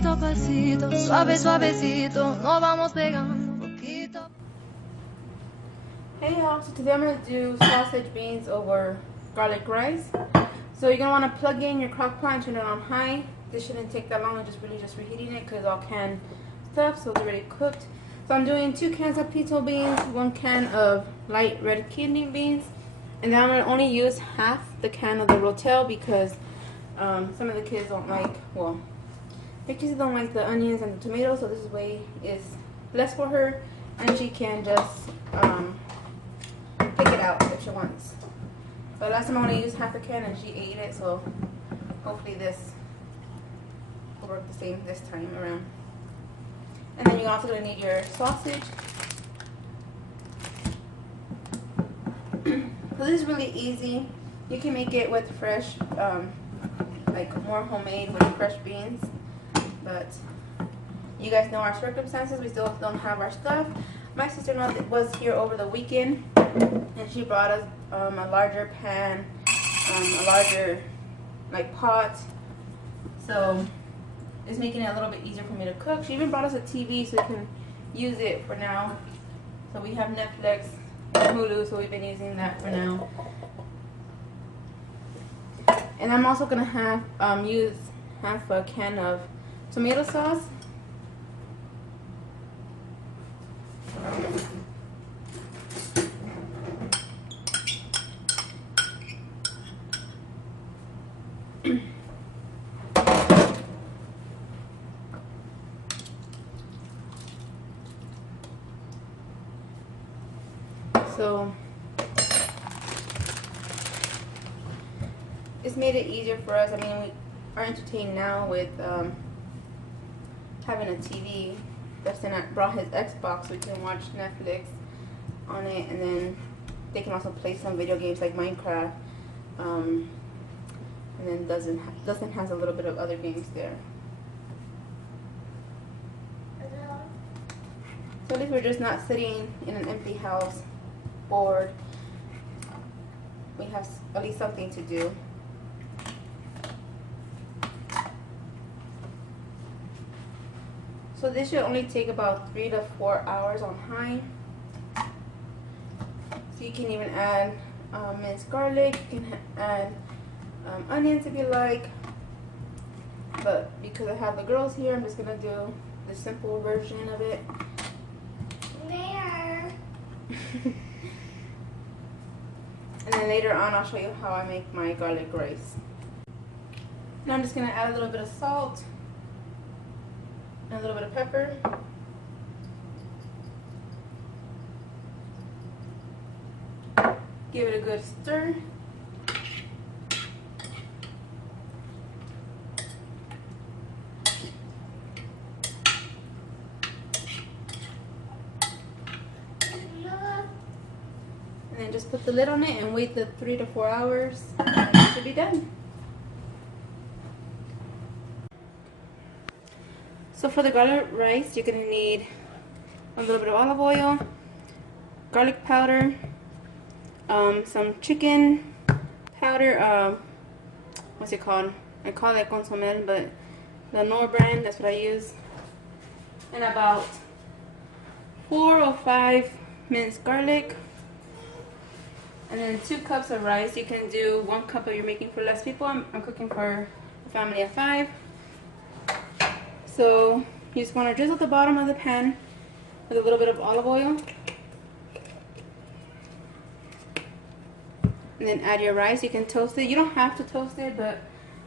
pasito a pasito, suave, suavecito, nos vamos pegando poquito. Hey y'all, so today I'm going to do sausage beans over garlic rice. So you're going to want to plug in your crock pot and turn it on high. This shouldn't take that long, I'm just reheating it because it's all canned stuff, so it's already cooked. So I'm doing 2 cans of pinto beans, 1 can of light red kidney beans, and then I'm going to only use half the can of the rotel because some of the kids don't like, well, the kids don't like the onions and the tomatoes, so this way is less for her, and she can just pick it out if she wants. But last time I only used half a can and she ate it, so hopefully this will work the same this time around. And then you're also going to need your sausage. So this is really easy. You can make it with fresh, like more homemade with fresh beans. But you guys know our circumstances. We still don't have our stuff. My sister-in-law was here over the weekend, and she brought us a larger pan, a larger like pot. So it's making it a little bit easier for me to cook. She even brought us a TV so we can use it for now. So we have Netflix and Hulu, so we've been using that for now. And I'm also gonna have use half a can of tomato sauce. So it's made it easier for us. I mean, we are entertained now with having a TV. Dustin brought his Xbox, so we can watch Netflix on it, and then they can also play some video games like Minecraft. And then Dustin has a little bit of other games there. So at least we're just not sitting in an empty house bored. We have at least something to do. So this should only take about 3 to 4 hours on high. So you can even add minced garlic, you can add onions if you like. But because I have the girls here, I'm just gonna do the simple version of it. There. And then later on I'll show you how I make my garlic rice. And I'm just gonna add a little bit of salt and a little bit of pepper. Give it a good stir. And then just put the lid on it and wait the 3 to 4 hours, and it should be done. So for the garlic rice, you're going to need a little bit of olive oil, garlic powder, some chicken powder, what's it called? I call it consommé, but the Knorr brand, that's what I use. And about 4 or 5 minced garlic. And then 2 cups of rice. You can do 1 cup if you're making for less people. I'm cooking for a family of 5. So you just want to drizzle the bottom of the pan with a little bit of olive oil. And then add your rice. You can toast it. You don't have to toast it, but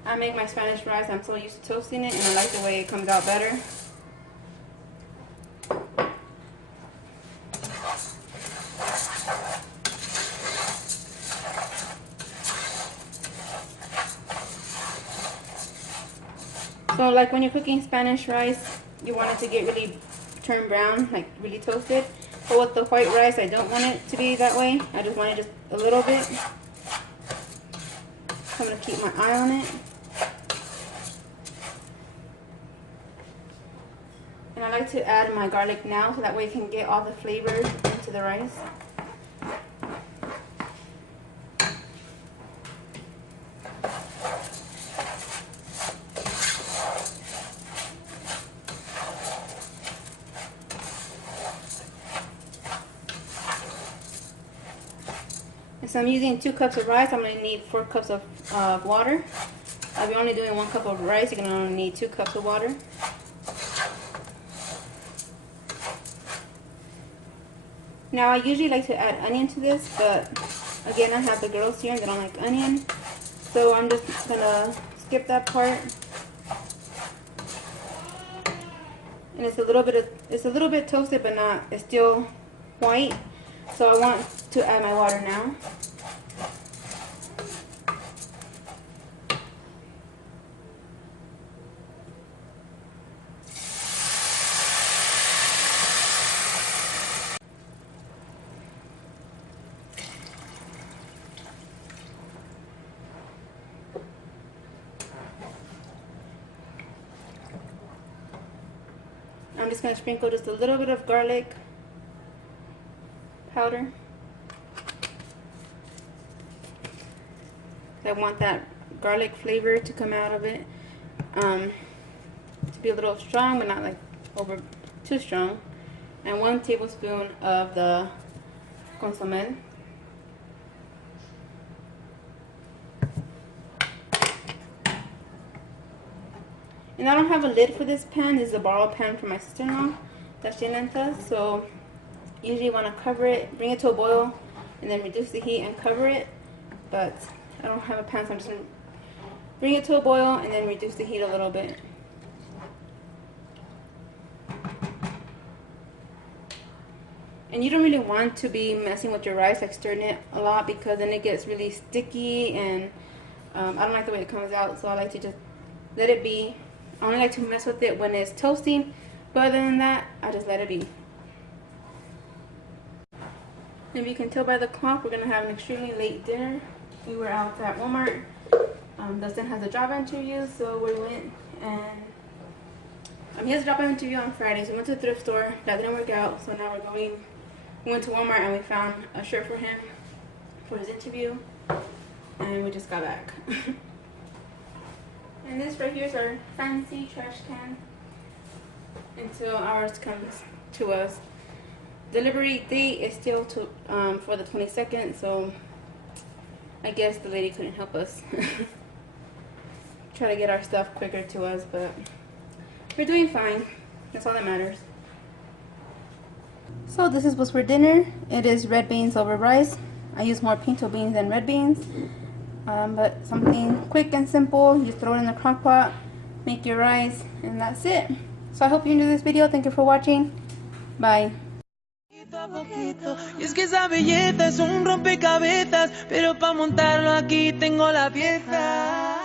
I make my Spanish rice. I'm so used to toasting it, and I like the way it comes out better. So like when you're cooking Spanish rice, you want it to get really turn brown, like really toasted. But with the white rice, I don't want it to be that way. I just want it just a little bit. I'm going to keep my eye on it. And I like to add my garlic now so that way it can get all the flavors into the rice. since I'm using 2 cups of rice, I'm going to need 4 cups of water. If you're only doing 1 cup of rice, you're going to only need 2 cups of water. Now I usually like to add onion to this, but again I have the girls here and they don't like onion, so I'm just going to skip that part. And it's a little bit toasted, but not, it's still white. So I want to add my water now. I'm just going to sprinkle just a little bit of garlic powder. I want that garlic flavor to come out of it. To be a little strong, but not like too strong. And 1 tablespoon of the consommé. And I don't have a lid for this pan. This is a borrowed pan from my sister-in-law that she lent us. So usually you want to cover it, bring it to a boil, and then reduce the heat and cover it. But I don't have a pan, so I'm just going to bring it to a boil and then reduce the heat a little bit. And you don't really want to be messing with your rice, like stirring it a lot, because then it gets really sticky, and I don't like the way it comes out, so I like to just let it be. I only like to mess with it when it's toasty, but other than that, I just let it be. If you can tell by the clock, we're going to have an extremely late dinner. We were out at Walmart. Dustin has a job interview, so we went, and he has a job interview on Friday, so we went to the thrift store. That didn't work out, so now we went to Walmart and we found a shirt for him for his interview, and we just got back. And this right here is our fancy trash can until ours comes to us. Delivery date is still for the 22nd, so I guess the lady couldn't help us try to get our stuff quicker to us, but we're doing fine. That's all that matters. So this is what's for dinner. It is red beans over rice. I use more pinto beans than red beans. But something quick and simple. You just throw it in the crock pot, make your rice, and that's it. So I hope you enjoyed this video. Thank you for watching. Bye. Y es que esa belleza es un rompecabezas, pero para montarlo aquí tengo la pieza.